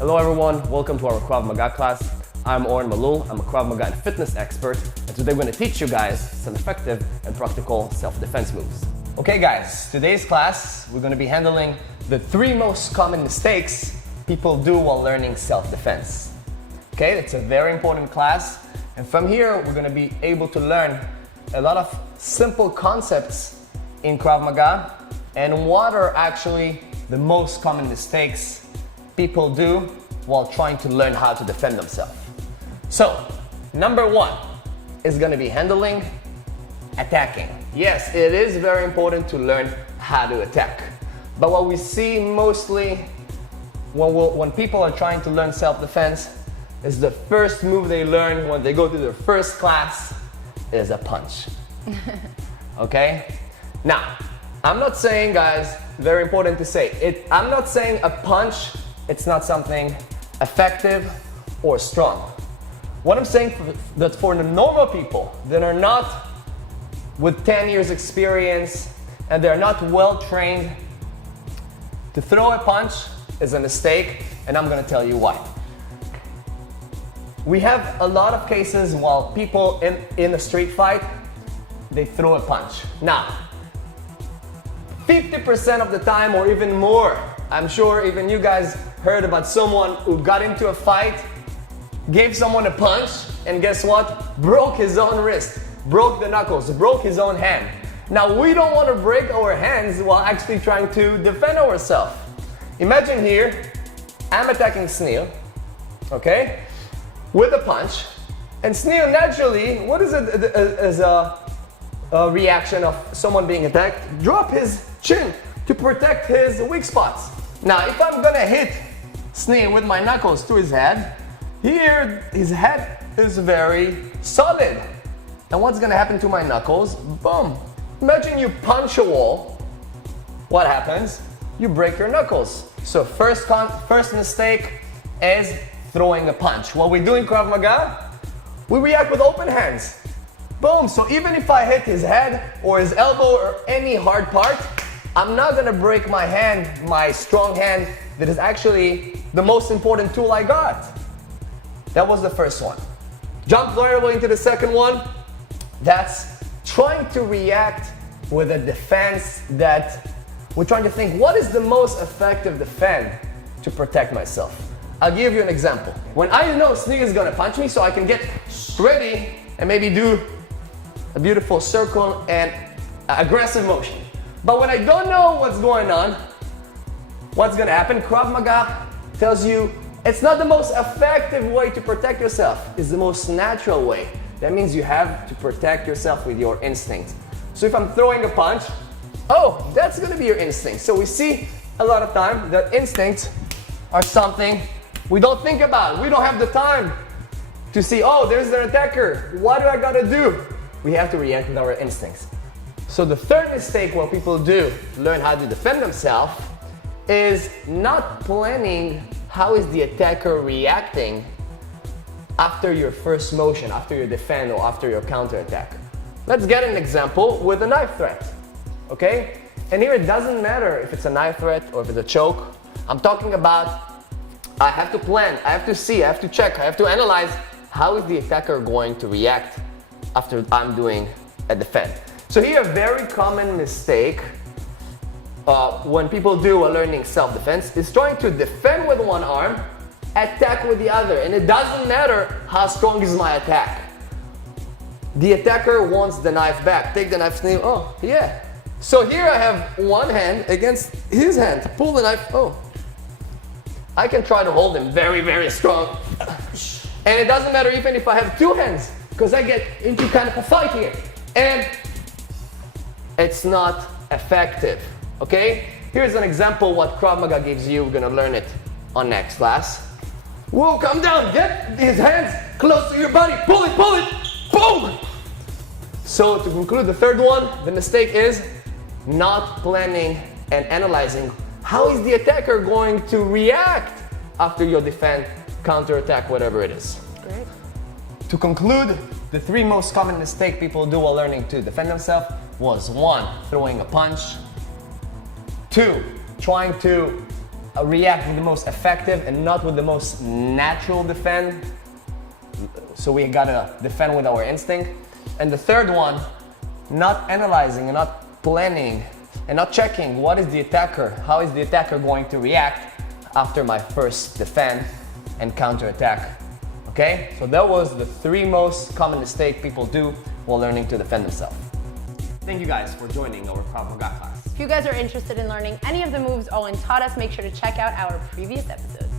Hello everyone, welcome to our KRAV MAGA class. I'm Oren Malul, I'm a KRAV MAGA and fitness expert, and today we're going to teach you guys some effective and practical self-defense moves. Okay guys, today's class we're going to be handling the 3 most common mistakes people do while learning self-defense. Okay, it's a very important class, and from here we're going to be able to learn a lot of simple concepts in KRAV MAGA and what are actually the most common mistakes people do while trying to learn how to defend themselves. So, number 1 is going to be handling attacking. Yes, it is very important to learn how to attack. But what we see mostly when people are trying to learn self-defense is the first move they learn when they go to their first class is a punch. Okay? Now, I'm not saying, guys, very important to say, I'm not saying a punch, it's not something effective or strong. What I'm saying that for the normal people that are not with 10 years experience and they're not well trained, to throw a punch is a mistake, and I'm going to tell you why. We have a lot of cases while people in a street fight, they throw a punch. Now, 50% of the time or even more, I'm sure even you guys heard about someone who got into a fight, gave someone a punch, and guess what? Broke his own wrist, broke the knuckles, broke his own hand. Now, we don't want to break our hands while actually trying to defend ourselves. Imagine here, I'm attacking Sneal, okay, with a punch, and Sneal naturally, what is it as a reaction of someone being attacked? Drop his chin to protect his weak spots. Now, if I'm gonna hit Sneal with my knuckles to his head, here his head is very solid. And what's gonna happen to my knuckles? Boom. Imagine you punch a wall. What happens? You break your knuckles. So first mistake is throwing a punch. What we do in KRAV MAGA, we react with open hands. Boom. So even if I hit his head or his elbow or any hard part, I'm not gonna break my hand, my strong hand, that is actually the most important tool I got. That was the first one. Jump right away into the second one. That's trying to react with a defense that we're trying to think, what is the most effective defense to protect myself? I'll give you an example. When I know Sneak is gonna punch me, so I can get ready and maybe do a beautiful circle and aggressive motion. But when I don't know what's going on, what's gonna happen? KRAV MAGA tells you it's not the most effective way to protect yourself. It's the most natural way. That means you have to protect yourself with your instinct. So if I'm throwing a punch, oh, that's gonna be your instinct. So we see a lot of time that instincts are something we don't think about. We don't have the time to see, oh, there's the attacker. What do I gotta do? We have to react with our instincts. So the third mistake what people do to learn how to defend themselves is not planning how is the attacker reacting after your first motion, after your defend or after your counterattack. Let's get an example with a knife threat, okay? And here it doesn't matter if it's a knife threat or if it's a choke. I'm talking about I have to plan, I have to see, I have to check, I have to analyze how is the attacker going to react after I'm doing a defend. So here a very common mistake when people do while learning self-defense is trying to defend with one arm, attack with the other, and it doesn't matter how strong is my attack. The attacker wants the knife back. Take the knife, Sneal. Oh, yeah. So here I have one hand against his hand. Pull the knife. Oh. I can try to hold him very, very strong. And it doesn't matter even if I have 2 hands, because I get into kind of a fight here. And it's not effective. Okay? Here's an example what KRAV MAGA gives you. We're gonna learn it on next class. Whoa, come down, get his hands close to your body, pull it, boom! So to conclude the third one, the mistake is not planning and analyzing how is the attacker going to react after your defend, counterattack, whatever it is. Great. To conclude, the 3 most common mistakes people do while learning to defend themselves was 1, throwing a punch, 2, trying to react with the most effective and not with the most natural defend. So we gotta defend with our instinct. And the third one, not analyzing and not planning and not checking what is the attacker, how is the attacker going to react after my first defend and counter attack. Okay, so that was the 3 most common mistakes people do while learning to defend themselves. Thank you guys for joining our KRAV MAGA class. If you guys are interested in learning any of the moves Owen taught us, make sure to check out our previous episodes.